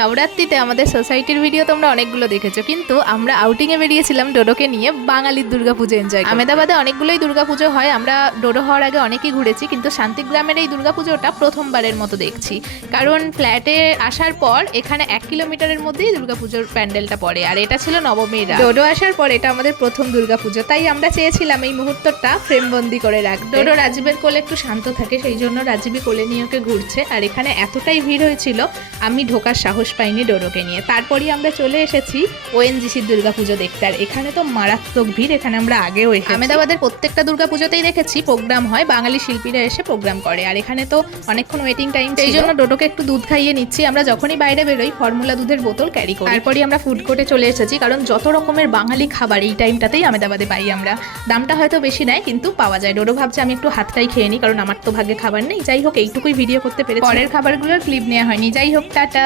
নবরাত্রিতে আমাদের সোসাইটির ভিডিও তোমরা অনেকগুলো দেখেছো, কিন্তু আমরা আউটিংয়ে বেরিয়েছিলাম ডোডোকে নিয়ে বাঙালির দুর্গাপুজো এনজয়। আহমেদাবাদে অনেকগুলোই দুর্গাপুজো হয়, আমরা ডোডো হওয়ার আগে অনেকই ঘুরেছি, কিন্তু শান্তিগ্রামের এই দুর্গাপুজোটা প্রথমবারের মতো দেখছি। কারণ ফ্ল্যাটে আসার পর এখানে 1 কিলোমিটারের মধ্যেই দুর্গাপুজোর প্যান্ডেলটা পড়ে, আর এটা ছিল নবমীর রাত। ডোডো আসার পর এটা আমাদের প্রথম দুর্গাপুজো, তাই আমরা চেয়েছিলাম এই মুহূর্তটা ফ্রেমবন্দি করে রাখতে। ডোডো রাজীবের কোলে একটু শান্ত থাকে, সেই জন্য রাজীবই কোলে নিয়ে ওকে ঘুরছে, আর এখানে এতটাই ভিড় হয়েছিল আমি ঢোকার সাহস পাইনি ডোডোকে নিয়ে। তারপরই আমরা চলে এসেছি ওএনজিসির দুর্গাপুজো দেখতে, আর এখানে তো মারাত্মক ভিড়। এখানে আমরা আগেও এসেছি। আহমেদাবাদের প্রত্যেকটা দুর্গাপুজোতেই দেখেছি প্রোগ্রাম হয়, বাঙালি শিল্পীরা এসে প্রোগ্রাম করে, আর এখানে তো অনেকক্ষণ ওয়েটিং টাইম, সেই জন্য ডোডোকে একটু দুধ খাইয়ে নিচ্ছি। আমরা যখনই বাইরে বেরোই ফর্মুলা দুধের বোতল ক্যারি করি। তারপরই আমরা ফুড কোর্টে চলে এসেছি, কারণ যত রকমের বাঙালি খাবার এই টাইমটাতেই আহমেদাবাদে পাই আমরা। দামটা হয়তো বেশি নেয়, কিন্তু পাওয়া যায়। ডোডো ভাবছে আমি একটু হাতটাই খেয়ে নিই, কারণ আমার তো ভাগ্যে খাবার নেই। যাই হোক, এইটুকুই ভিডিও করতে পেরেছি, পরের খাবারগুলোর ক্লিপ নেওয়া হয়নি। যাই হোক, টাটা।